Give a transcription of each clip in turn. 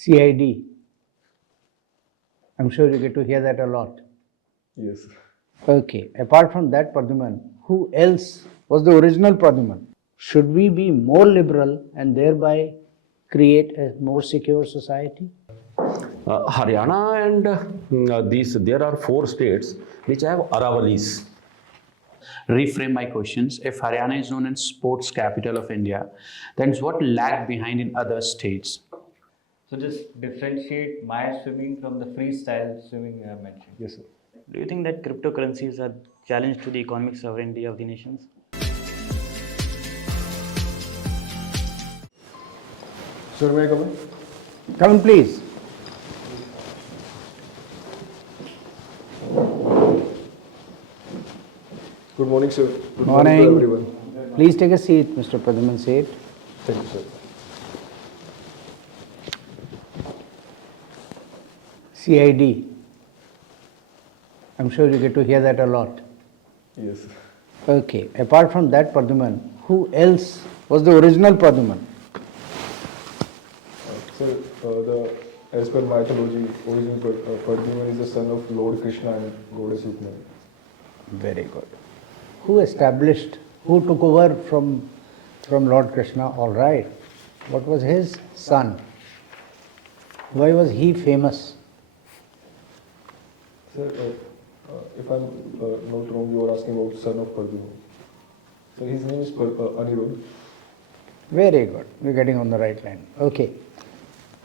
CID. I'm sure you get to hear that a lot. Yes. Okay. Apart from that, Pardhuman, who else was the original Pardhuman? Should we be more liberal and thereby create a more secure society? Haryana and there are 4 states which have Aravalis. Reframe my questions. If Haryana is known as sports capital of India, then what lagged behind in other states? So just differentiate my swimming from the freestyle swimming you have mentioned. Yes, sir. Do you think that cryptocurrencies are challenge to the economic sovereignty of the nations? Sir, may I come in? Come in, please. Good morning, sir. Good Morning. to everyone. Please take a seat, Mr. Pardhuman Seth. Thank you, sir. CID. I'm sure you get to hear that a lot. Yes. Okay. Apart from that, Pardhuman, who else was the original Pardhuman? Sir, as per mythology, original Pardhuman is the son of Lord Krishna and Goddess Rukmini. Very good. Who took over from Lord Krishna? All right. What was his son? Why was he famous? Sir, if I'm not wrong, you are asking about son of Pardhuman. So his name is Anirudh. Very good. We're getting on the right line. Okay.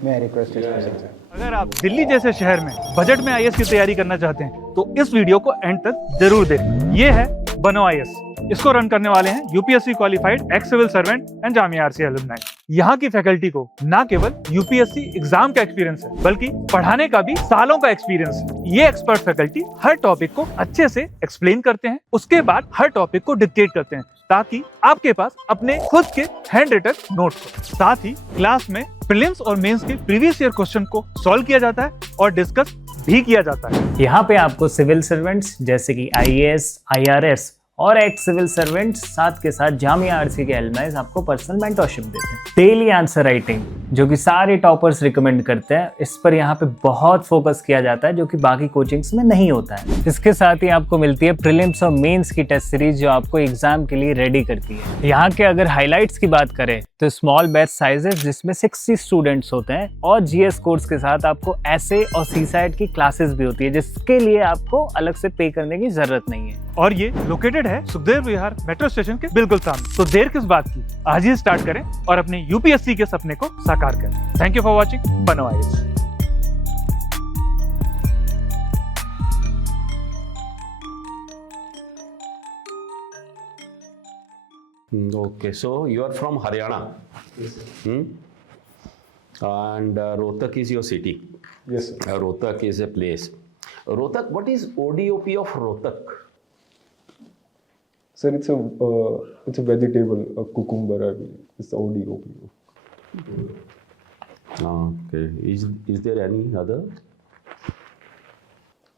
May I request this person? अगर आप दिल्ली जैसे शहर में budget में IAS की तैयारी करना चाहते हैं तो इस वीडियो को एंड तक जरूर देखें। ये है बनो आईएएस। इसको रन करने वाले हैं UPSC qualified ex civil servant and Jamia RCA alumni. यहाँ की फैकल्टी को ना केवल यूपीएससी एग्जाम का एक्सपीरियंस है बल्कि पढ़ाने का भी सालों का एक्सपीरियंस है। ये एक्सपर्ट फैकल्टी हर टॉपिक को अच्छे से एक्सप्लेन करते हैं, उसके बाद हर टॉपिक को डिक्टेट करते हैं ताकि आपके पास अपने खुद के हैंड रिटन नोट्स हो। साथ ही क्लास में प्रीलिम्स और मेंस के प्रीवियस ईयर क्वेश्चन को सॉल्व किया जाता है और डिस्कस भी किया जाता है। यहाँ पे आपको सिविल सर्वेंट्स जैसे कि आईएएस, आईआरएस और एक्स सिविल सर्वेंट्स साथ के साथ जामिया आरसीए के एलुमनाइज आपको पर्सनल मेंटरशिप देते हैं। डेली आंसर राइटिंग जो कि सारे टॉपर्स रिकमेंड करते हैं, इस पर यहाँ पे बहुत फोकस किया जाता है जो कि बाकी कोचिंग्स में नहीं होता है। इसके साथ ही आपको मिलती है प्रीलिम्स और मेंस की टेस्ट सीरीज जो आपको एग्जाम के लिए रेडी करती है। यहाँ के अगर हाईलाइट्स की बात करें तो स्मॉल बैच साइजेस जिसमें 60 स्टूडेंट्स होते हैं और जीएस कोर्स के साथ आपको एसे और सीसैट की क्लासेस भी होती है जिसके लिए आपको अलग से पे करने की जरूरत नहीं है। और ये लोकेटेड है सुखदेव विहार मेट्रो स्टेशन के बिल्कुल सामने। तो देर किस बात की, आज ही स्टार्ट करें और अपने यूपीएससी के सपने को साकार करें। थैंक यू फॉर वॉचिंग बनो IAS. Okay, so you are from Haryana. Yes, sir. And Rohtak is your city. Yes, sir. Rohtak is a place. Rohtak, what is ODOP of Rohtak? Sir, it's a vegetable, a cucumber, I believe. It's the ODOP. Okay. Is there any other?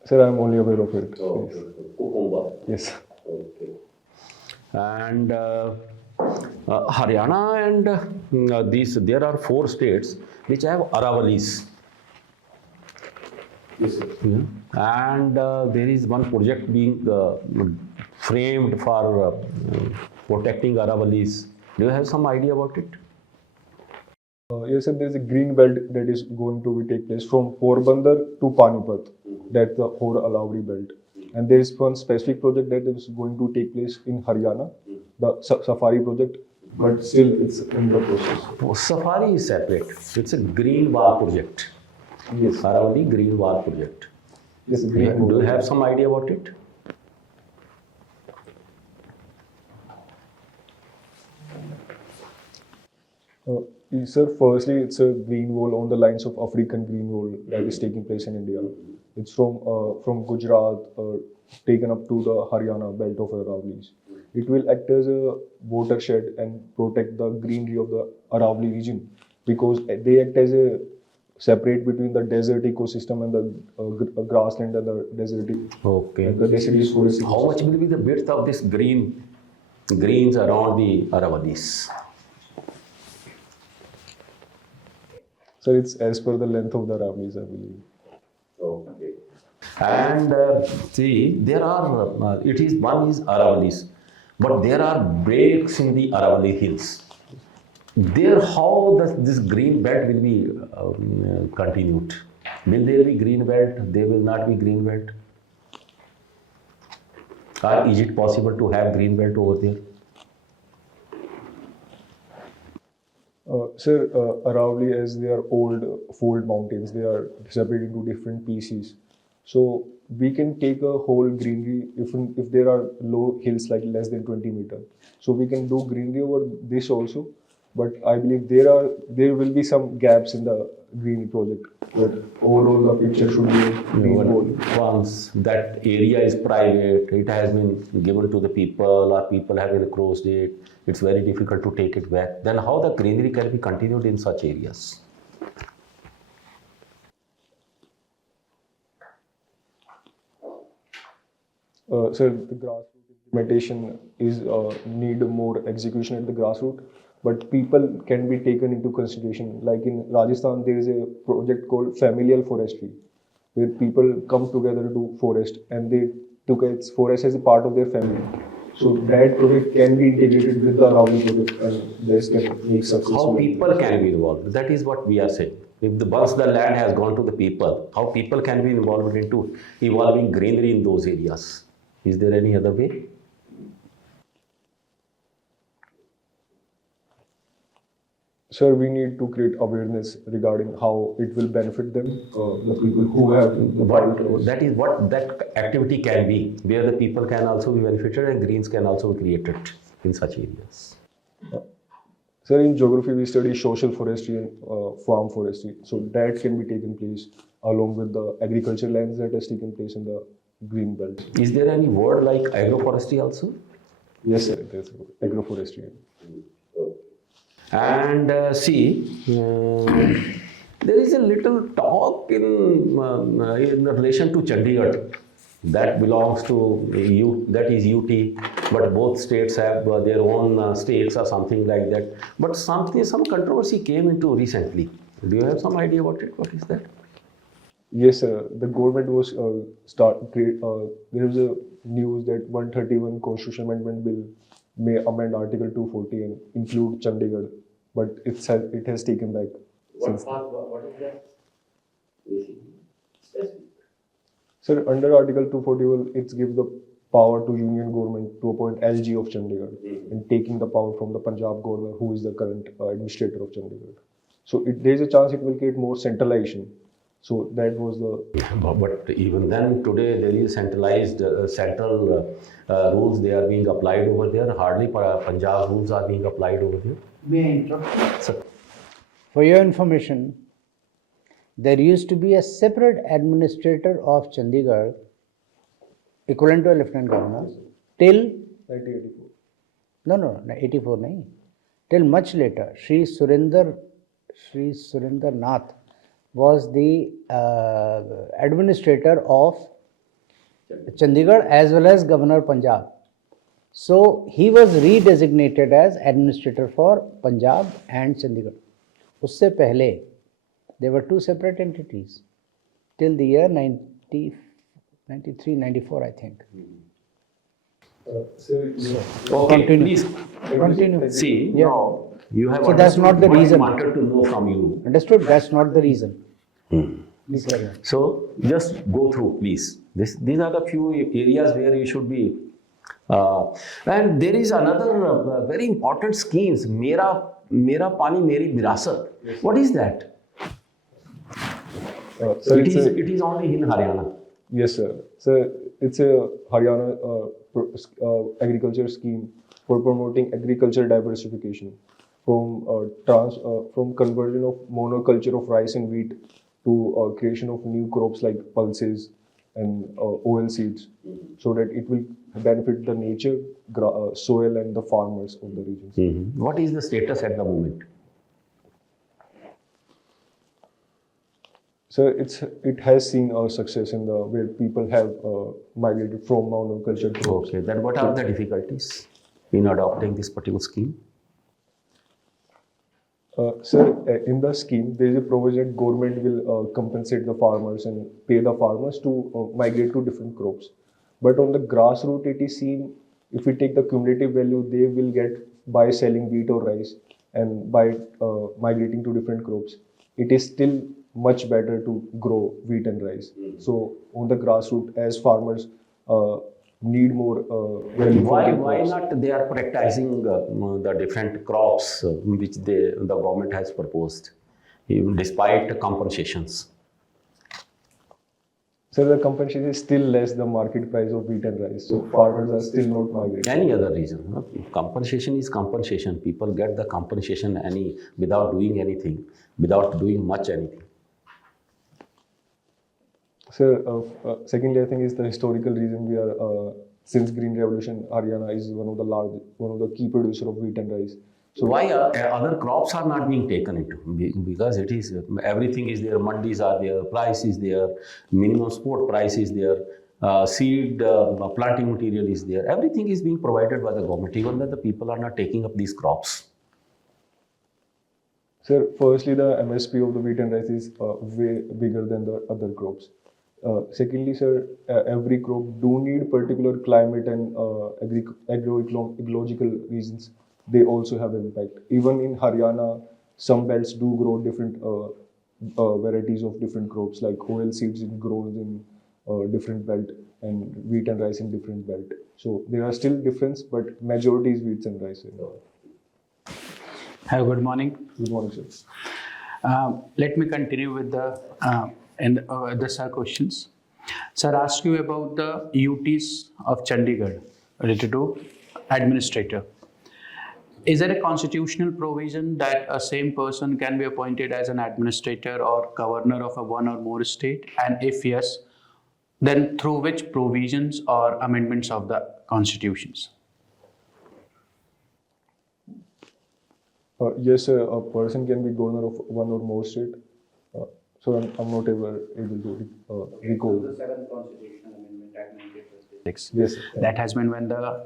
Sir, I'm only aware of it. Oh, Yes. Cucumber. Yes. Okay. And Haryana and there are 4 states which have Aravalis. Yes, sir. And there is one project being framed for protecting Aravalis. Do you have some idea about it? Yes, sir, there is a green belt that is going to take place from Porbandar to Panipat. That's the whole Alavri belt. And there is one specific project that is going to take place in Haryana, the Safari project, but still it's in the process. Oh, Safari is separate. It's a green war project. Yes. Aravali green war project. Yes, Do green. you have some idea about it? Sir, firstly, it's a green wall on the lines of African green wall that is taking place in India. It's from Gujarat, taken up to the Haryana belt of Aravallis. It will act as a watershed and protect the greenery of the Aravalli region because they act as a separate between the desert ecosystem and the grassland and the desert. Okay. The deciduous forest. How much will be the width of this greens around the Aravalis? Sir, it's as per the length of the Aravallis, I believe. Okay. And see, there are, it is, one is Aravallis, but there are breaks in the Aravalli hills. There, how this green belt will be continued? Will there be green belt? There will not be green belt? Or is it possible to have green belt over there? Sir, Aravalli, as they are old fold mountains, they are separated into different pieces. So we can take a whole greenery if there are low hills like less than 20 meters. So we can do greenery over this also. But I believe there will be some gaps in the green project. But overall, the picture should be a green wall. Once that area is private, it has been given to the people, or people have encroached it, it's very difficult to take it back. Then how the greenery can be continued in such areas? Sir, the grassroots implementation is need more execution at the grassroots, but people can be taken into consideration. Like in Rajasthan, there is a project called familial forestry, where people come together to do forest, and they took its forest as a part of their family. So that project can be integrated with the Aravalli project, and this can make success. How people can be involved? That is what we are saying. If once the land has gone to the people, how people can be involved into evolving greenery in those areas? Is there any other way? Sir, we need to create awareness regarding how it will benefit them, the people who have the But that is what that activity can be, where the people can also be benefited and greens can also be created in such areas. Sir, in geography, we study social forestry and farm forestry. So that can be taken place along with the agriculture lands that has taken place in the green belt. Is there any word like agroforestry also? Yes, sir, there's agroforestry. And there is a little talk in relation to Chandigarh that belongs to that is UT, but both states have their own states or something like that. But some controversy came into recently. Do you have some idea about it? What is that? Yes, sir. The government was there was a news that 131 Constitutional Amendment Bill may amend Article 240 and include Chandigarh, but it has taken back. What is that? Sir, under Article 240, it gives the power to Union government to appoint LG of Chandigarh and taking the power from the Punjab governor, who is the current administrator of Chandigarh. So there is a chance it will create more centralization. So that was the. But even then, today there is centralized central rules. They are being applied over there. Hardly Punjab rules are being applied over there. May I interrupt? Sir. For your information, there used to be a separate administrator of Chandigarh, equivalent to a lieutenant governor, till 1984. No, 84 nahi. Till much later, Sri Surinder Nath was the administrator of Chandigarh as well as Governor Punjab. So he was redesignated as administrator for Punjab and Chandigarh. Usse pehle, there were two separate entities till the year 93, 94, I think. Okay, Continue. please Continue. see. Yeah. Now you have. So that's not the what I reason. wanted to know from you. Understood? That's not the reason. Please carry on. So just go through, please. These are the few areas where you should be. And there is another very important schemes. Mera Pani Meri Virasat. What is that? Sir, It is only in Haryana. Yes, sir. So it's a Haryana agriculture scheme for promoting agriculture diversification from conversion of monoculture of rice and wheat to creation of new crops like pulses and oil seeds, so that it will benefit the nature, soil, and the farmers of the region. What is the status at the moment? So it has seen a success in the where people have migrated from monoculture to. Okay, then what are the difficulties in adopting this particular scheme? Sir, in the scheme, there is a provision that government will compensate the farmers and pay the farmers to migrate to different crops. But on the grassroots, it is seen, if we take the cumulative value, they will get by selling wheat or rice and by migrating to different crops. It is still much better to grow wheat and rice. So on the grassroots, as farmers need more value for their Why crops. not they are practicing the different crops which the government has proposed, even despite compensations? So the compensation is still less the market price of wheat and rice. So farmers are still not migrating. Any other reason? No? Compensation is compensation. People get the compensation without doing anything, without doing much anything. Sir, secondly, I think is the historical reason we are since Green Revolution, Haryana is one of the key producer of wheat and rice. So why other crops are not being taken into? Because it is everything is there. Mandis are there, price is there, minimum support price is there, seed planting material is there. Everything is being provided by the government, even though the people are not taking up these crops. Sir, firstly, the MSP of the wheat and rice is way bigger than the other crops. Secondly, sir, every crop do need particular climate and agroecological reasons. They also have impact. Even in Haryana, some belts do grow different varieties of different crops, like oil seeds grows in different belt and wheat and rice in different belt. So there are still difference, but majority is wheat and rice. Hi, good morning. Good morning, sir. Let me continue with the sir questions. Sir, ask you about the UTs of Chandigarh related to administrator. Is there a constitutional provision that a same person can be appointed as an administrator or governor of a one or more state? And if yes, then through which provisions or amendments of the constitutions? Yes, sir, a person can be governor of one or more state. So I'm not ever able to recall. The 7th Constitutional Amendment Act 1956. Yes, sir. That has been when the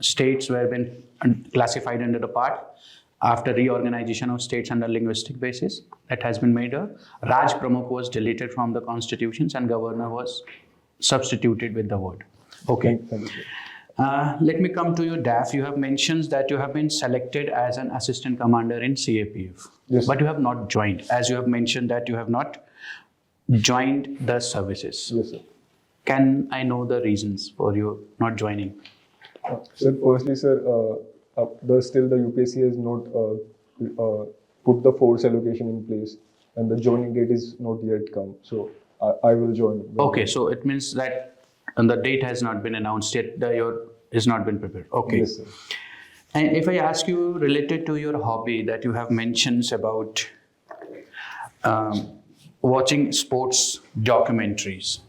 states were been classified under the part after reorganization of states under linguistic basis. That has been made a Raj Pramukh was deleted from the constitutions and governor was substituted with the word. Okay. Thank you, sir. Let me come to your DAF. You have mentioned that you have been selected as an assistant commander in CAPF, Yes, but you have not joined. As you have mentioned that you have not joined the services. Yes, sir. Can I know the reasons for you not joining? Sir, firstly, sir, still the UPSC has not put the force allocation in place, and the joining date is not yet come. So I will join. Okay, so it means that the date has not been announced yet. Is not been prepared. Okay. Yes, sir. And if I ask you related to your hobby that you have mentioned about watching sports documentaries.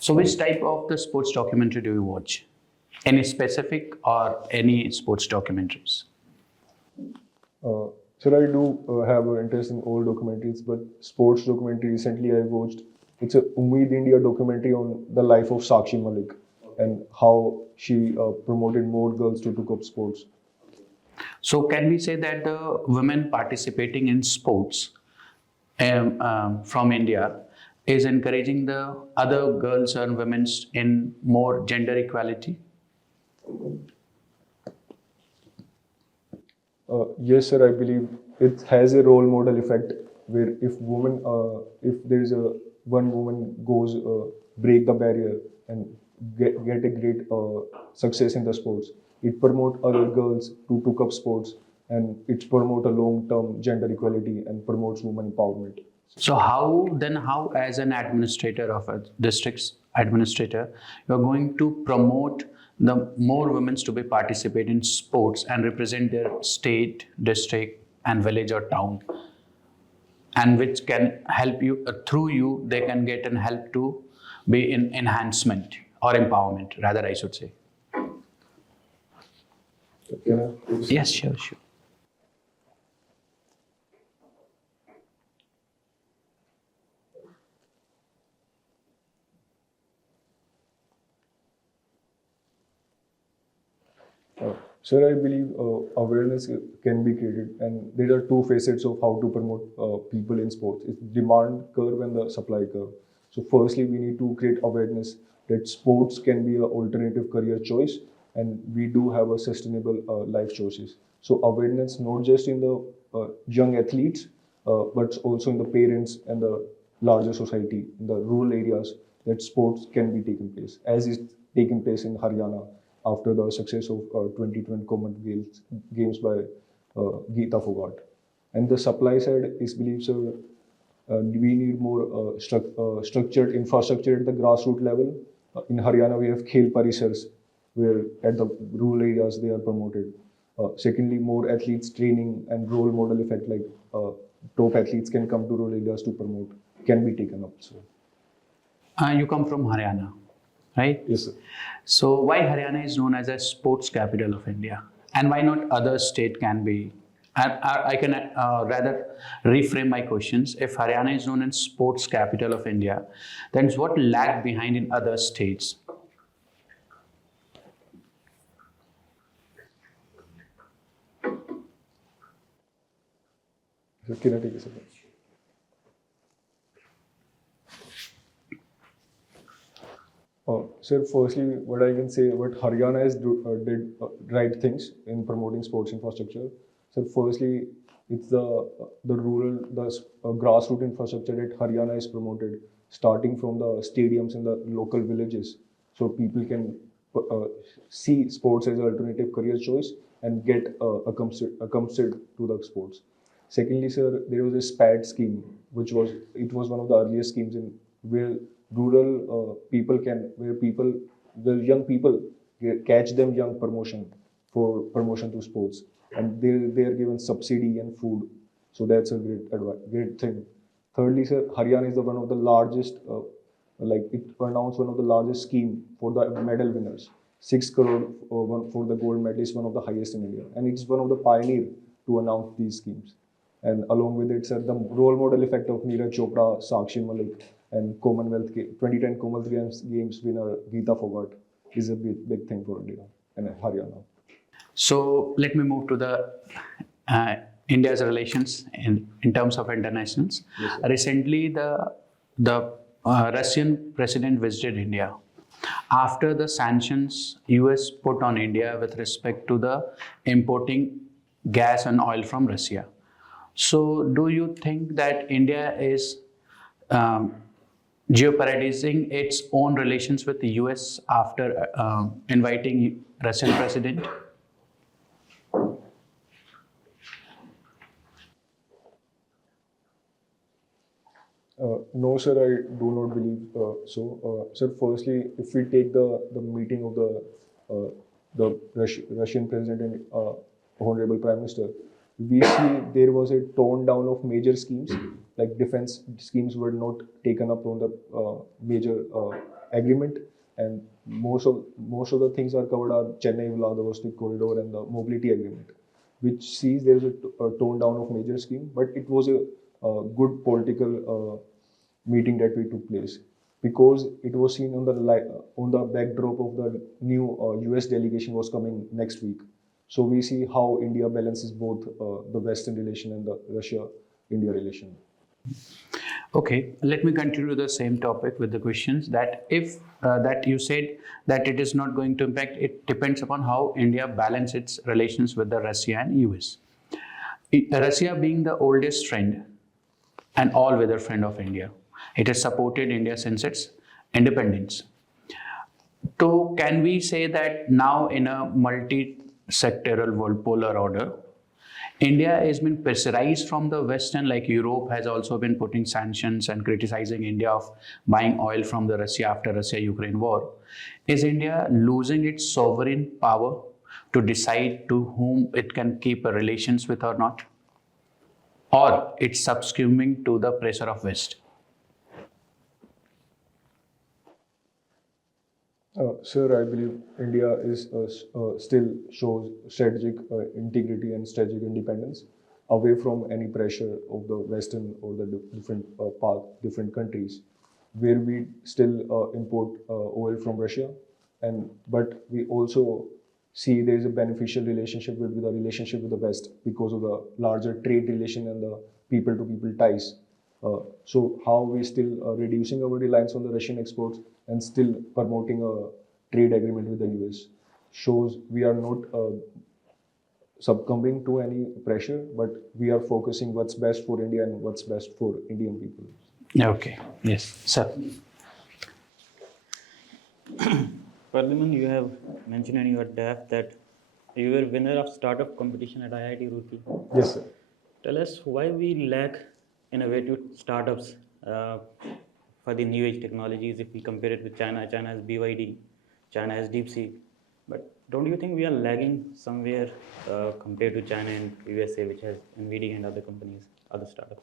So which type of the sports documentary do you watch? Any specific or any sports documentaries? Sir, I do have an interest in all documentaries, but sports documentary recently I watched. It's a Ummeed India documentary on the life of Sakshi Malik and how she promoted more girls to take up sports. So can we say that the women participating in sports from India is encouraging the other girls and women in more gender equality? Yes, sir, I believe it has a role model effect where if there is one woman goes break the barrier and get a great success in the sports, it promote other girls to take up sports, and it promote a long-term gender equality and promotes women empowerment. So how as an administrator of a district's administrator, you are going to promote the more women to be participate in sports and represent their state, district and village or town, and which can help you, through you, they can get and help to be in enhancement or empowerment, rather I should say. Can I? Yes, sure. Sir, I believe awareness can be created, and there are two facets of how to promote people in sports. It's demand curve and the supply curve. So firstly, we need to create awareness that sports can be an alternative career choice, and we do have a sustainable life choices. So awareness not just in the young athletes, but also in the parents and the larger society, in the rural areas, that sports can be taking place, as is taking place in Haryana after the success of 2020 Commonwealth Games by Geeta Fogart. And the supply side is believed, sir, we need more structured infrastructure at the grassroots level. In Haryana, we have Khel Parisars, where at the rural areas they are promoted. Secondly, more athletes training and role model effect, like top athletes can come to rural areas to promote, can be taken up. So. You come from Haryana, right? Yes, sir. So why Haryana is known as a sports capital of India, and why not other state can be? I can rather reframe my questions. If Haryana is known as sports capital of India, then what lag behind in other states? So can I take a second? Sir, firstly, what I can say, what Haryana has did right things in promoting sports infrastructure. So, firstly, it's the rural, grassroots infrastructure that Haryana is promoted, starting from the stadiums in the local villages, so people can see sports as an alternative career choice and get accustomed to the sports. Secondly, sir, there was a SPAD scheme, which was one of the earliest schemes in where rural people can, the young people catch them young for promotion to sports, and they are given subsidy and food. So that's a great thing. Thirdly, sir, Haryana is one of the largest, it announced one of the largest scheme for the medal winners. 6 crore for the gold medal is one of the highest in India, and it's one of the pioneer to announce these schemes. And along with it, sir, the role model effect of Neeraj Chopra, Sakshi Malik, and 2010 Commonwealth Games winner Geeta Fogart is a big thing for India and Haryana. So let me move to the India's relations in terms of internationals. Yes, Recently, the Russian president visited India. After the sanctions US put on India with respect to the importing gas and oil from Russia. So do you think that India is jeopardizing its own relations with the US after inviting Russian president? No, sir, I do not believe so. Sir, firstly, if we take the meeting of the Russian president and honorable prime minister, we see there was a tone down of major schemes, like defense schemes were not taken up on the major agreement, and most of the things are covered are Chennai Vladivostok corridor and the mobility agreement, which sees there is a tone down of major scheme, but it was a good political meeting that we took place, because it was seen on the backdrop of the new US delegation was coming next week. So we see how India balances both the Western relation and the Russia-India relation. Okay, let me continue the same topic with the questions that if that you said that it is not going to impact, it depends upon how India balances its relations with the Russia and US. Russia being the oldest friend and all-weather friend of India, it has supported India since its independence. So can we say that now in a multi-sectoral world polar order, India has been pressurized from the Western, like Europe has also been putting sanctions and criticizing India of buying oil from the Russia after Russia-Ukraine war. Is India losing its sovereign power to decide to whom it can keep relations with or not? Or it's subsuming to the pressure of West? Sir, I believe India is still shows strategic integrity and strategic independence away from any pressure of the Western or the different countries, where we still import oil from Russia, but we also see there is a beneficial relationship with the relationship with the West because of the larger trade relation and the people-to-people ties. So how we still reducing our reliance on the Russian exports and still promoting a trade agreement with the US shows we are not succumbing to any pressure, but we are focusing what's best for India and what's best for Indian people. Okay. Yes, sir. Pardhuman, you have mentioned in your draft that you were winner of startup competition at IIT Roorkee. Yes, sir. Tell us why we lack innovative startups for the new age technologies if we compare it with China. China has BYD, China has DeepSeek. But don't you think we are lagging somewhere compared to China and USA, which has NVIDIA and other companies, other startups?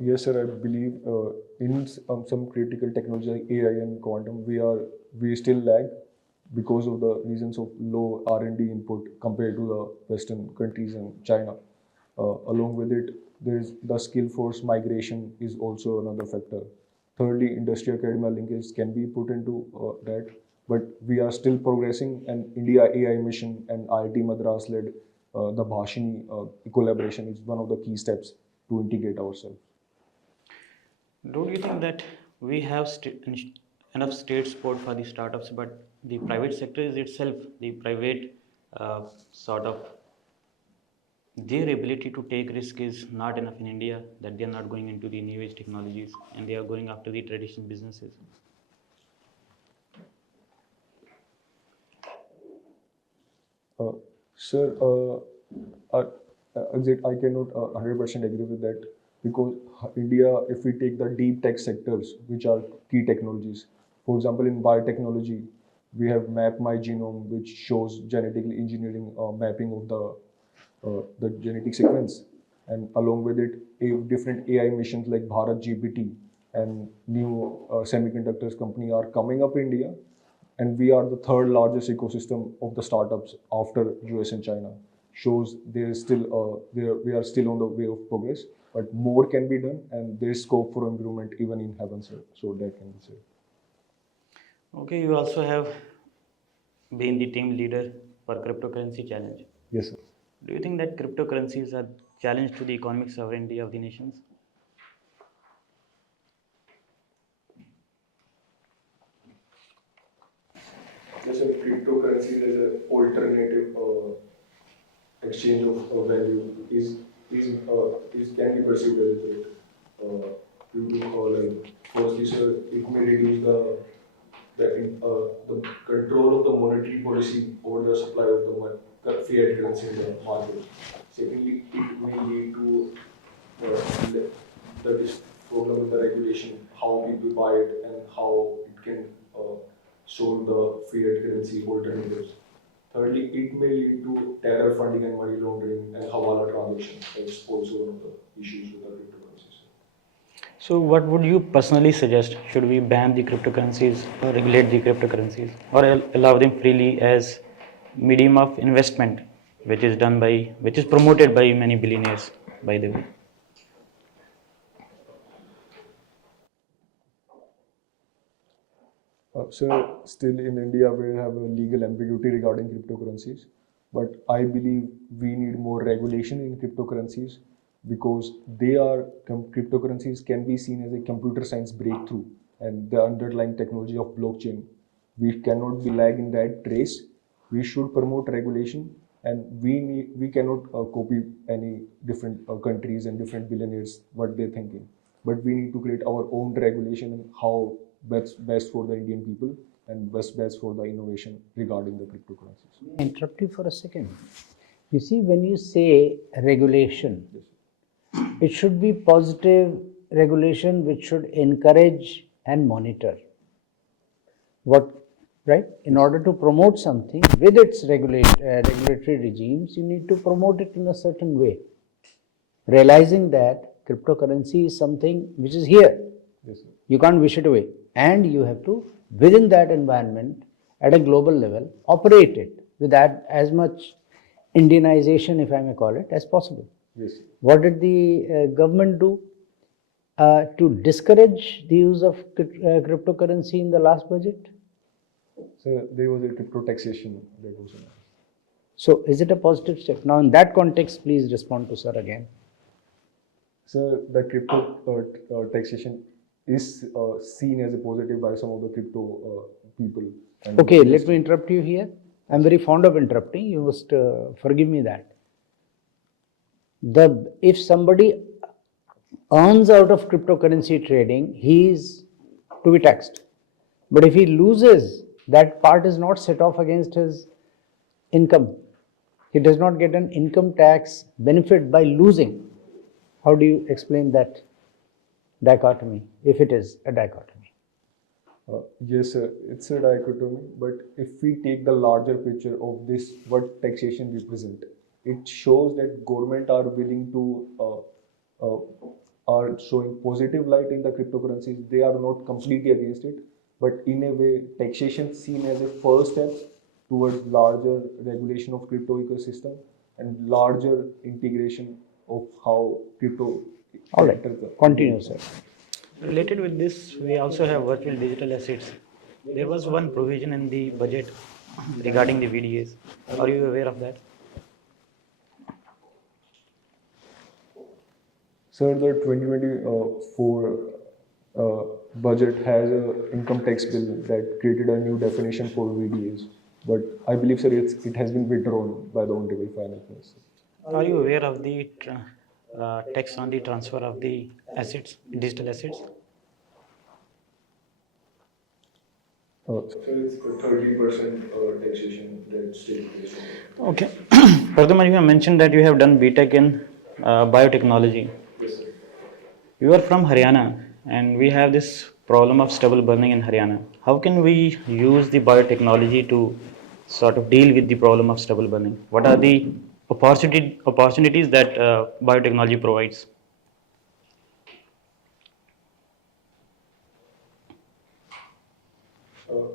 Yes, sir. I believe in some critical technology like AI and quantum, we still lag because of the reasons of low R&D input compared to the Western countries and China. Along with it, there is the skill force migration is also another factor. Thirdly, industry academia linkage can be put into that, but we are still progressing. And India AI mission and IIT Madras led the Bhashini collaboration is one of the key steps to integrate ourselves. Don't you think that we have enough state support for the startups, but the private sector is itself, the private sort of, their ability to take risk is not enough in India, that they are not going into the new age technologies and they are going after the traditional businesses? Sir, I cannot 100% agree with that because India, if we take the deep tech sectors, which are key technologies, for example, in biotechnology, we have Map My Genome, which shows genetically engineering mapping of the genetic sequence, and along with it, different AI missions like Bharat GPT and new semiconductors company are coming up in India, and we are the third largest ecosystem of the startups after US and China. Shows there is still we are still on the way of progress, but more can be done, and there is scope for improvement even in heaven, sir. So that can be said. Okay, you also have been the team leader for cryptocurrency challenge. Yes, sir. Do you think that cryptocurrencies are challenge to the economic sovereignty of the nations? Yes, sir. Cryptocurrency as an alternative exchange of value is can be perceived as a threat. Due to like firstly, sir, it may reduce the control of the monetary policy over the supply of the fiat currency in the market. Secondly, it may lead to the problem with the regulation, how people buy it and how it can sold the fiat currency alternatives. Thirdly, it may lead to terror funding and money laundering and hawala transactions. That's also one of the issues with the cryptocurrencies. So what would you personally suggest? Should we ban the cryptocurrencies or regulate the cryptocurrencies or allow them freely as medium of investment, which is promoted by many billionaires, by the way? So still in India, we have a legal ambiguity regarding cryptocurrencies, but I believe we need more regulation in cryptocurrencies because cryptocurrencies can be seen as a computer science breakthrough and the underlying technology of blockchain. We cannot be lag in that race. We should promote regulation, and we cannot copy any different countries and different billionaires what they're thinking, but we need to create our own regulation and how best for the Indian people and best for the innovation regarding the cryptocurrencies. May I interrupt you for a second? You see, when you say regulation, it should be positive regulation which should encourage and monitor. Right? In order to promote something with its regulatory regimes, you need to promote it in a certain way. Realizing that cryptocurrency is something which is here. Yes, sir. You can't wish it away. And you have to, within that environment, at a global level, operate it with that as much Indianization, if I may call it, as possible. Yes, sir. What did the government do? to discourage the use of cryptocurrency in the last budget? So there was a crypto taxation that was announced. So is it a positive step? Now in that context, please respond to sir again. So the crypto taxation is seen as a positive by some of the crypto people. And Okay, let me interrupt you here. I'm very fond of interrupting. You must forgive me that. If somebody earns out of cryptocurrency trading, he is to be taxed. But if he loses, that part is not set off against his income. He does not get an income tax benefit by losing. How do you explain that dichotomy, if it is a dichotomy? Yes, sir, it's a dichotomy, but if we take the larger picture of this, what taxation represent, it shows that government are willing to are showing positive light in the cryptocurrencies. They are not completely against it, but in a way, taxation seen as a first step towards larger regulation of crypto ecosystem and larger integration of how crypto. All right, continue, sir. Related with this, we also have virtual digital assets. There was one provision in the budget regarding the VDAs. Are you aware of that? Sir, the 2024 budget has an income tax bill that created a new definition for VDAs. But I believe, sir, it has been withdrawn by the Honorable Finance Minister. Are you aware of the tax on the transfer of the assets, digital assets? So it's 30% taxation that's taking place. Okay. Pardhuman, you have mentioned that you have done BTech in biotechnology. Yes, sir. You are from Haryana, and we have this problem of stubble burning in Haryana. How can we use the biotechnology to sort of deal with the problem of stubble burning? What are the opportunities that biotechnology provides?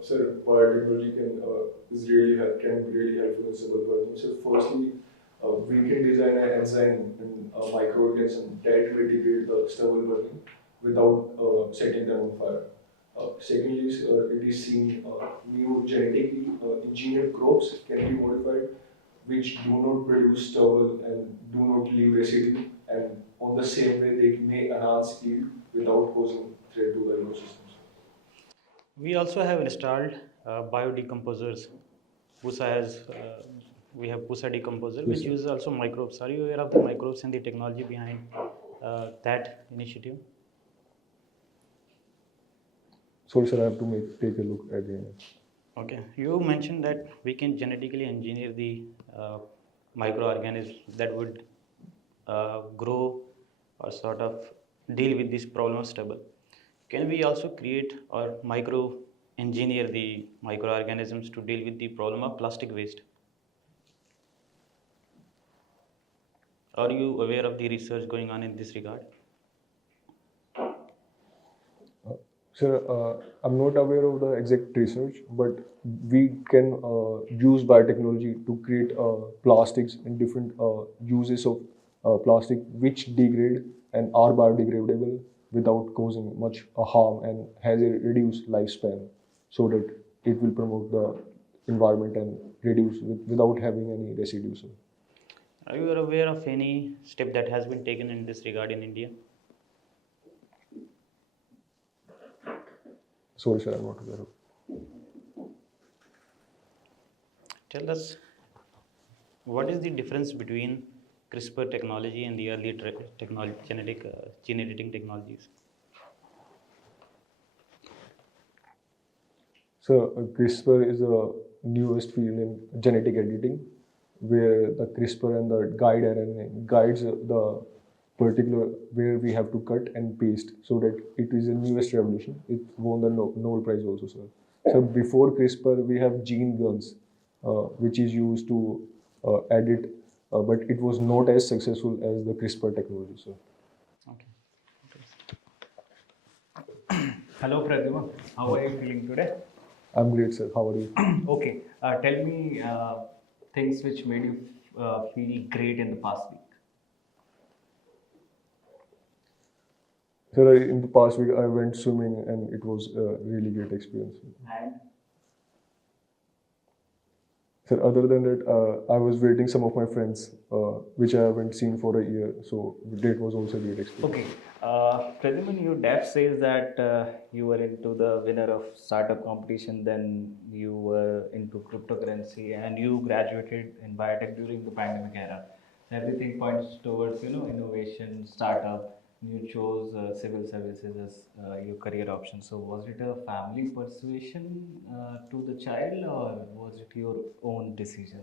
Sir, biotechnology can be really helpful in stubble burning. So firstly, we can design an enzyme in a microorganism that will degrade the stubble burning without setting them on fire. Secondly, it is seen new genetically engineered crops can be modified which do not produce stubble and do not leave residue, and on the same way they may enhance yield without causing threat to the ecosystems. We also have installed biodecomposers. We have PUSA decomposer, which uses also microbes. Are you aware of the microbes and the technology behind that initiative? Sorry, sir, I have to take a look again. Okay. You mentioned that we can genetically engineer the microorganisms that would grow or sort of deal with this problem of stubble. Can we also create or micro-engineer the microorganisms to deal with the problem of plastic waste? Are you aware of the research going on in this regard? Sir, I'm not aware of the exact research, but we can use biotechnology to create plastics and different uses of plastic which degrade and are biodegradable without causing much harm and has a reduced lifespan, so that it will promote the environment and reduce without having any residues. Are you aware of any step that has been taken in this regard in India? Sorry, sir, I'm not aware of. Tell us, what is the difference between CRISPR technology and the early gene editing technologies? So, CRISPR is the newest field in genetic editing, where the CRISPR and the guide RNA guides the particular where we have to cut and paste, so that it is a newest revolution. It won the Nobel Prize also, sir. So before CRISPR, we have gene guns, which is used to edit, but it was not as successful as the CRISPR technology, sir. Okay. Hello, Pradhuman. How are you feeling today? I'm great, sir. How are you? Okay. Tell me things which made you feel great in the past week. Sir, in the past week I went swimming and it was a really great experience. And Sir, other than that, I was waiting some of my friends, which I haven't seen for a year. So that was also a great experience. okay, Pradhuman, your dad says that you were into the winner of startup competition, then you were into cryptocurrency, and you graduated in biotech during the pandemic era. Everything points towards innovation, startup. You chose civil services as your career option. So was it a family persuasion to the child, or was it your own decision?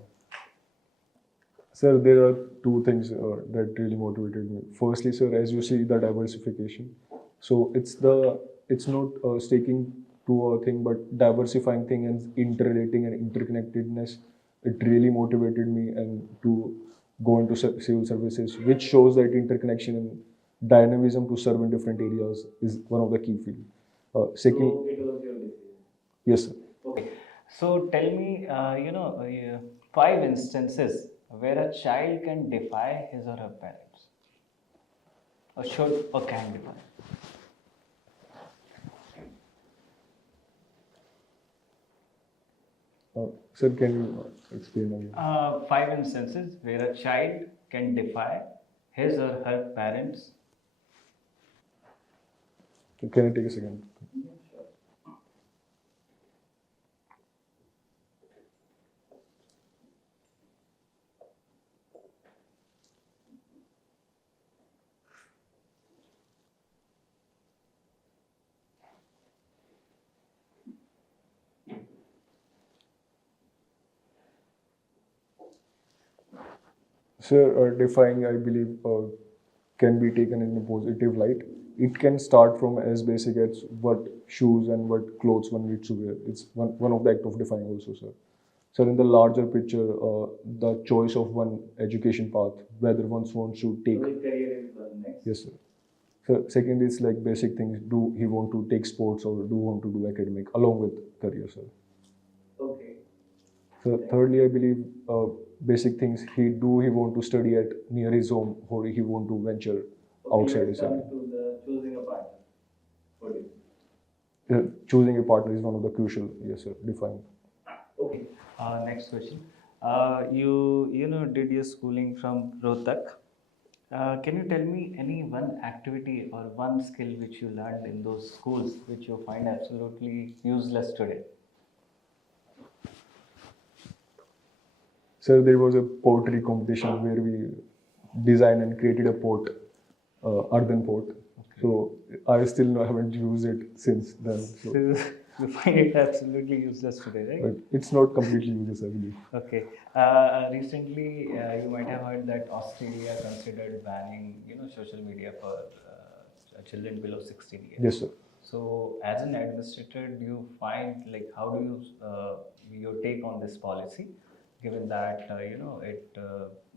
Sir, there are two things that really motivated me. Firstly, sir, as you see, the diversification. So it's not sticking to a thing, but diversifying thing and interrelating and interconnectedness. It really motivated me and to go into civil services, which shows that interconnection and dynamism to serve in different areas is one of the key fields. Second, So it was your decision. yes, sir. Okay. So tell me, 5 instances where a child can defy his or her parents, or should or can defy. Sir, can you explain again? 5 instances where a child can defy his or her parents. Can I take a second? Sir, defying, I believe, can be taken in a positive light. It can start from as basic as what shoes and what clothes one needs to wear. It's one of the act of defying also, sir. So in the larger picture, the choice of one education path, whether one wants to take. Career is the next. Yes, sir. So second is like basic things. Do he want to take sports or do want to do academic along with career, sir? Okay. So thirdly, I believe basic things. He want to study at near his home or he want to venture outside his home. To the choosing a partner. What do you think? Choosing a partner is one of the crucial, yes, sir, define. Okay. Next question. You did your schooling from Rohtak. Can you tell me any one activity or one skill which you learned in those schools which you find absolutely useless today? Sir, there was a pottery competition where we designed and created a pot, earthen pot. Okay. So I still haven't used it since then. So. You find it absolutely useless today, right? But it's not completely useless, I believe. Okay. Recently, you might have heard that Australia considered banning, social media for children below 16 years. Yes, sir. So, as an administrator, do you find how do you your take on this policy, given that it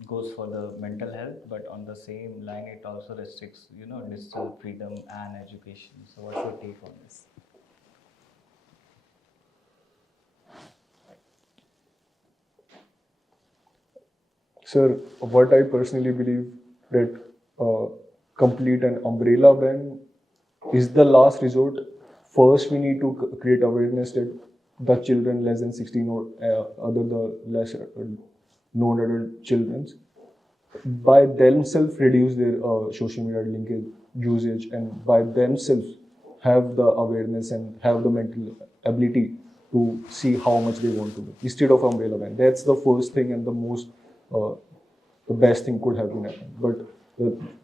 goes for the mental health, but on the same line it also restricts digital freedom and education. So, what's your take on this? Sir, what I personally believe that complete an umbrella ban is the last resort. First, we need to create awareness that the children less than 16 or other the less known adult children by themselves reduce their social media linkage usage and by themselves have the awareness and have the mental ability to see how much they want to do instead of umbrella ban. That's the first thing and the most the best thing could have been happened. But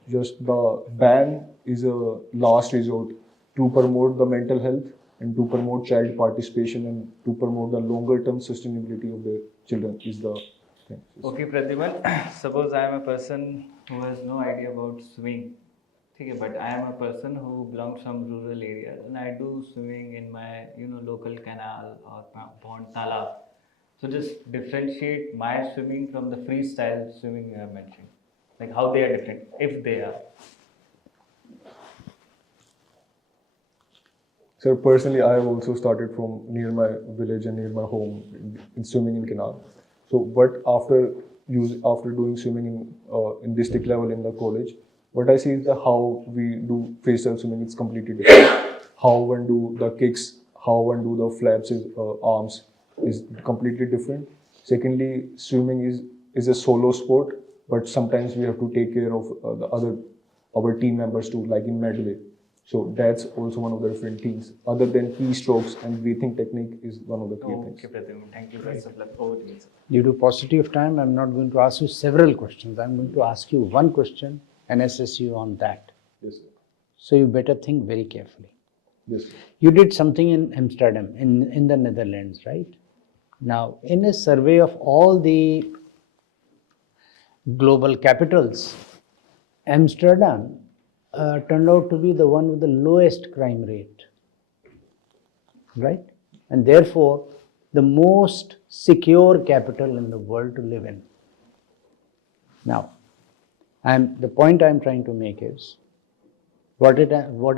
just the ban is a last resort to promote the mental health and to promote child participation and to promote the longer term sustainability of the children is the thing. Okay, Pradhuman, suppose I am a person who has no idea about swimming. Okay, but I am a person who belongs from rural areas and I do swimming in my local canal or pond talab. So just differentiate my swimming from the freestyle swimming you have mentioned. Like how they are different, if they are. So personally, I have also started from near my village and near my home in swimming in canal. So, but after doing swimming in district level in the college, What I see is the how we do freestyle swimming is completely different. How one do the kicks, how one do the flaps, arms is completely different. Secondly, swimming is a solo sport, but sometimes we have to take care of our team members too, like in medley. So that's also one of the different things. Other than keystrokes and breathing technique is one of the key things. Okay, Pradhuman, thank you. Best of luck. Over to you, sir. Due to paucity of time, I'm not going to ask you several questions. I'm going to ask you one question and assess you on that. Yes, sir. So you better think very carefully. Yes, sir. You did something in Amsterdam, in the Netherlands, right? Now, in a survey of all the global capitals, Amsterdam turned out to be the one with the lowest crime rate, right? And therefore, the most secure capital in the world to live in. Now, the point I'm trying to make is, what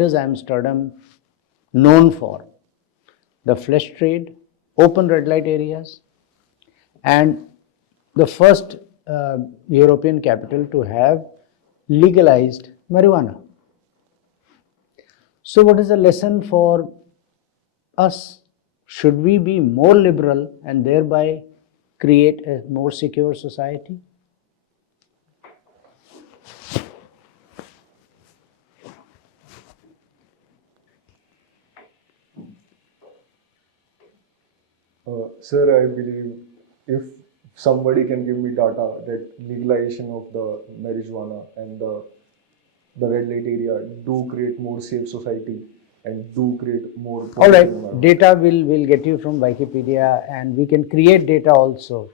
is Amsterdam known for? The flesh trade, open red light areas, and the first European capital to have legalized marijuana. So what is the lesson for us? Should we be more liberal and thereby create a more secure society? Sir, I believe if somebody can give me data that legalization of the marijuana and the red light area do create more safe society and do create more All positive right, environment. data will get you from Wikipedia, and we can create data also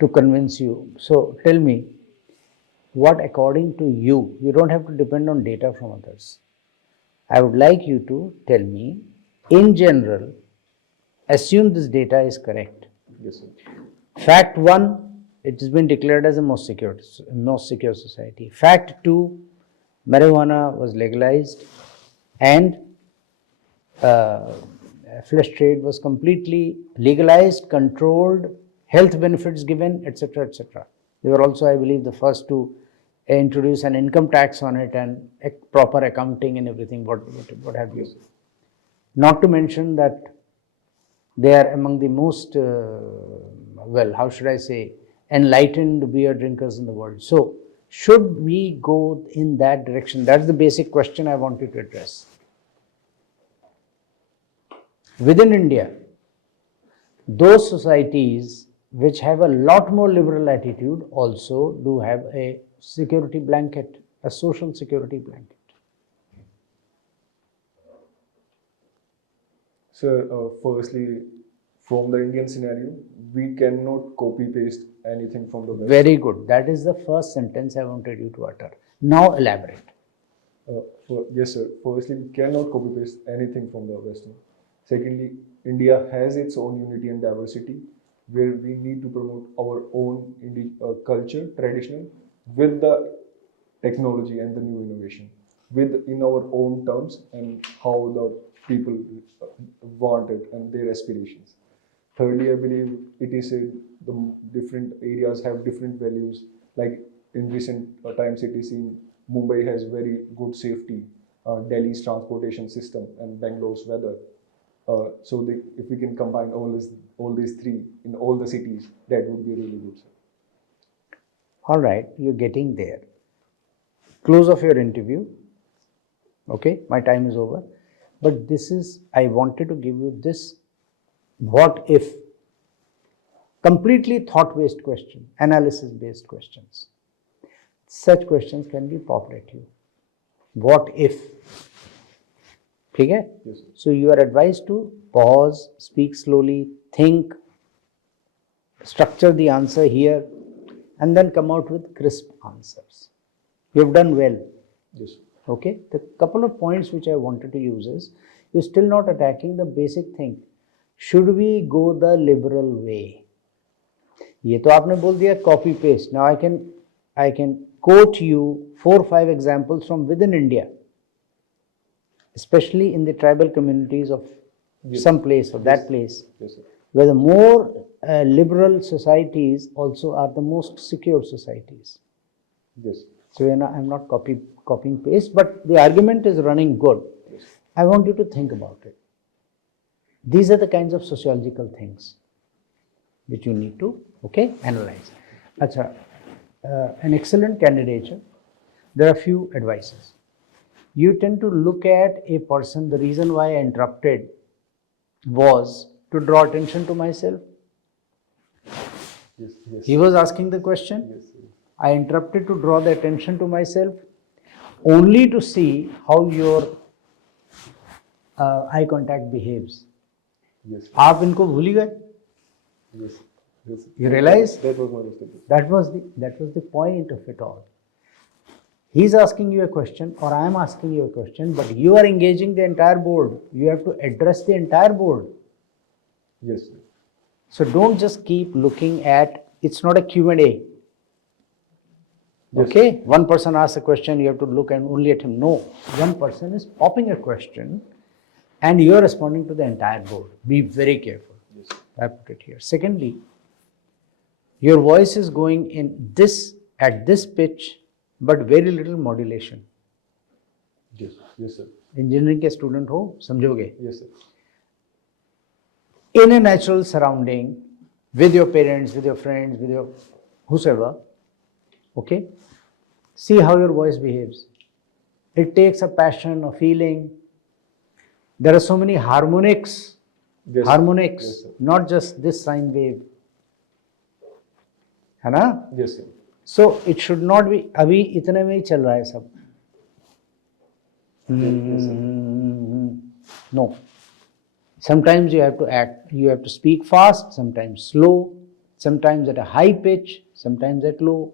to convince you. So tell me, what according to you, you don't have to depend on data from others. I would like you to tell me, in general, assume this data is correct. Yes, sir. Fact 1, it has been declared as the most secure society. Fact 2, marijuana was legalized and flesh trade was completely legalized, controlled, health benefits given, etc., etc. They were also, I believe, the first to introduce an income tax on it and proper accounting and everything, what have you. Not to mention that they are among the most, how should I say, enlightened beer drinkers in the world. So, should we go in that direction? That's the basic question I want you to address. Within India, those societies which have a lot more liberal attitude also do have a security blanket, a social security blanket. Sir, firstly, from the Indian scenario, we cannot copy paste anything from the West. Very good. That is the first sentence I wanted you to utter. Now elaborate. Yes, sir. Firstly, we cannot copy paste anything from the Western. Secondly, India has its own unity and diversity, where we need to promote our own culture, traditional, with the technology and the new innovation, in our own terms and how the people want it and their aspirations. Thirdly, I believe it is the different areas have different values. Like in recent times, it is seen Mumbai has very good safety, Delhi's transportation system, and Bangalore's weather. So if we can combine all these three in all the cities, that would be really good, sir. All right, you're getting there. Close of your interview. Okay, my time is over. But this is, I wanted to give you this what if, completely thought-based question, analysis-based questions. Such questions can be popped at you. What if? Okay? Yes, sir. So you are advised to pause, speak slowly, think, structure the answer here, and then come out with crisp answers. You have done well. Yes, sir. Okay? The couple of points which I wanted to use is, you're still not attacking the basic thing. Should we go the liberal way? ये तो आपने बोल दिया copy paste. Now I can quote you 4 or 5 examples from within India, especially in the tribal communities of some place or that place, Yes, sir. where the more liberal societies also are the most secure societies. Yes. So I'm not copying paste, but the argument is running good. I want you to think about it. These are the kinds of sociological things which you need to, analyze. Achha, an excellent candidature. There are few advices. You tend to look at a person. The reason why I interrupted was to draw attention to myself. Yes. He was asking the question. Yes. I interrupted to draw the attention to myself, only to see how your eye contact behaves. Yes. आप इनको भूल ही गए? Yes. Yes. You realize? That was my mistake. That was the point of it all. He's asking you a question, or I am asking you a question, but you are engaging the entire board. You have to address the entire board. Yes. So don't just keep looking at, it's not a Q&A. Yes. Okay, one person asks a question, you have to look and only at him. No, one person is popping a question and you are responding to the entire board. Be very careful. Yes. I put it here. Secondly, your voice is going in this, at this pitch, but very little modulation. Yes. Yes, sir. Engineering के student हो, समझोगे? Yes, sir. In a natural surrounding, with your parents, with your friends, with your whosoever, okay? See how your voice behaves. It takes a passion, a feeling. There are so many harmonics, Yes, harmonics, sir. not just this sine wave. है ना? Yes, sir. So it should not be, अभी इतने में ही चल रहा है सब. No. Sometimes you have to act, you have to speak fast, sometimes slow, sometimes at a high pitch, sometimes at low,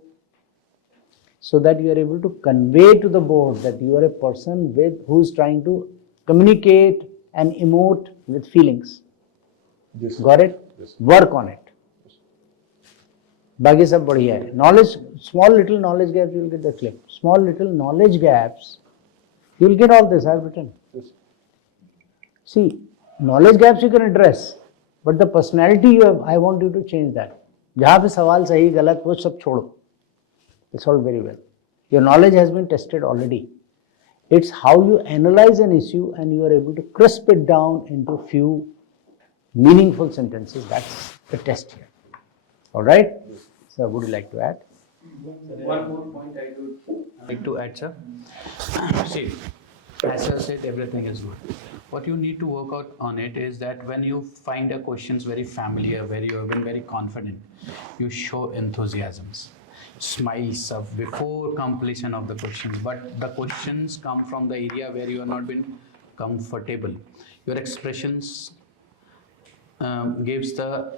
so that you are able to convey to the board that you are a person who is trying to communicate and emote with feelings. Yes, sir. Got it? Yes. Work on it. बाकी सब बढ़िया है. Knowledge, small little knowledge gaps, you will get the clip. Small little knowledge gaps, you will get all this. I have written. Yes. See, knowledge gaps you can address, but the personality you have, I want you to change that. जहाँ पे सवाल सही गलत वो सब छोड़ो. It's all very well. Your knowledge has been tested already. It's how you analyze an issue and you are able to crisp it down into few meaningful sentences. That's the test here. All right? So, would you like to add? One more point I would like to add, sir. See, as I said, everything is good. What you need to work out on it is that when you find a questions very familiar, where you have been very confident, you show enthusiasms. Smiles up before completion of the questions, but the questions come from the area where you have not been comfortable. Your expressions gives the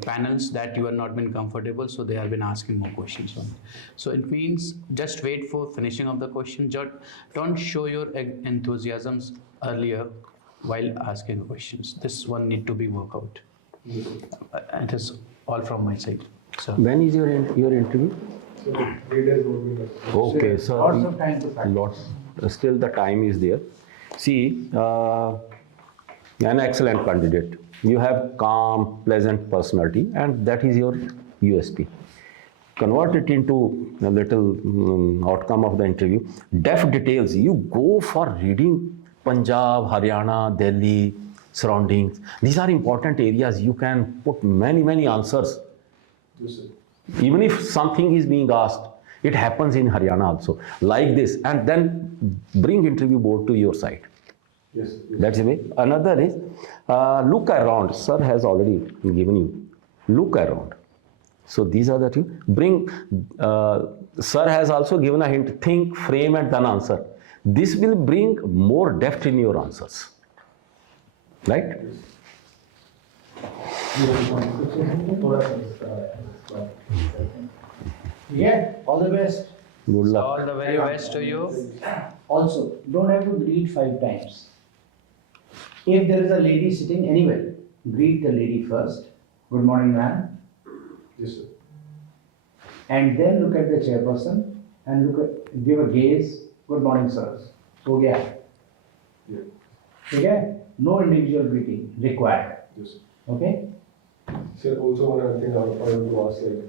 panels that you have not been comfortable, so they have been asking more questions on it. So it means just wait for finishing of the question. Don't show your enthusiasms earlier while asking questions. This one need to be worked out. It is all from my side. So When is your interview? So 3 days would be better. Okay, sir. Lots of time to practice. Lots. Still the time is there. See, an excellent candidate. You have calm, pleasant personality, and that is your USP. Convert it into a little outcome of the interview. Depth details. You go for reading Punjab, Haryana, Delhi, surroundings. These are important areas. You can put many answers. Yes, sir. Even if something is being asked, it happens in Haryana also, like this, and then bring interview board to your side. Yes, yes. That's the way. Another is, look around. Sir has already given you. Look around. So these are the two. Bring, sir has also given a hint, think, frame and then answer. This will bring more depth in your answers. Right? Yeah, all the best. Good luck. all the very best to you. Also, don't have to greet 5 times. If there is a lady sitting anywhere, greet the lady first. Good morning, ma'am. Yes, sir. And then look at the chairperson and give a gaze. Good morning, sirs. हो गया. Yeah. ठीक है? No individual greeting required. Yes, sir. Okay? Sir, also one other thing I want to ask, like,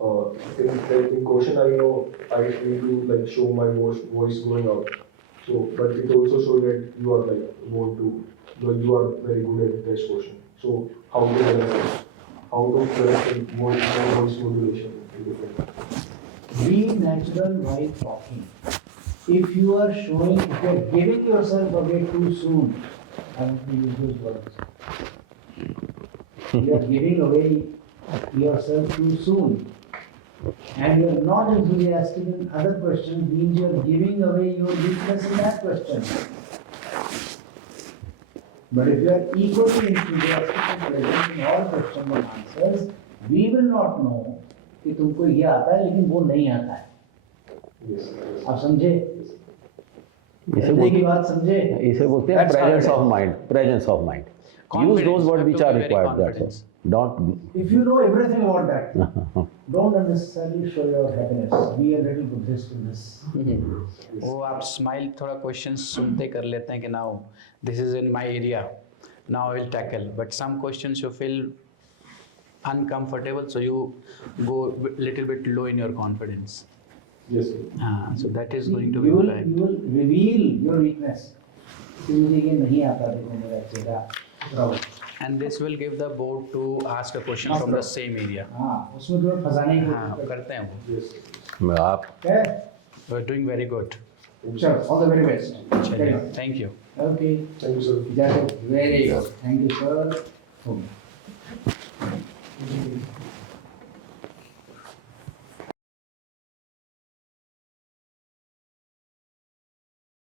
In question I know I need to like show my voice going out. So, but it also shows that you are like you are very good at this question. So, how to balance, how to correct voice modulation in different. Be natural while talking. If you are giving yourself away too soon, I want to use those words. You are giving away yourself too soon, and you are not enthusiastic in other questions, means you are giving away your weakness in that question. But if you are equally enthusiastic and present in all questions and answers, we will not know कि तुमको ये आता है लेकिन वो नहीं आता है. आप समझे? की बात समझे? इसे बोलते हैं presence of mind. Presence of mind. Use those words which are required. That's all. Don't. If you know everything about that, don't unnecessarily show your happiness. Be a little Buddhist in this. वो आप smile थोड़ा question सुनते कर लेते हैं कि now this is in my area, now I will tackle, but some questions you feel uncomfortable, so you go little bit low in your confidence. Yes, sir. So that is going to You be will right. reveal your weakness. कि मुझे ये नहीं आता, देखो मेरा चेहरा round. And this will give the board to ask a question from the same area. हाँ, उसमें जो फंसाने की हाँ, कोशिश करते हैं वो. आप करते हैं. You are doing very good. Sure, all the very best. चलिए, thank you. Okay. Thank you, sir. Very good. Thank you, sir. Okay.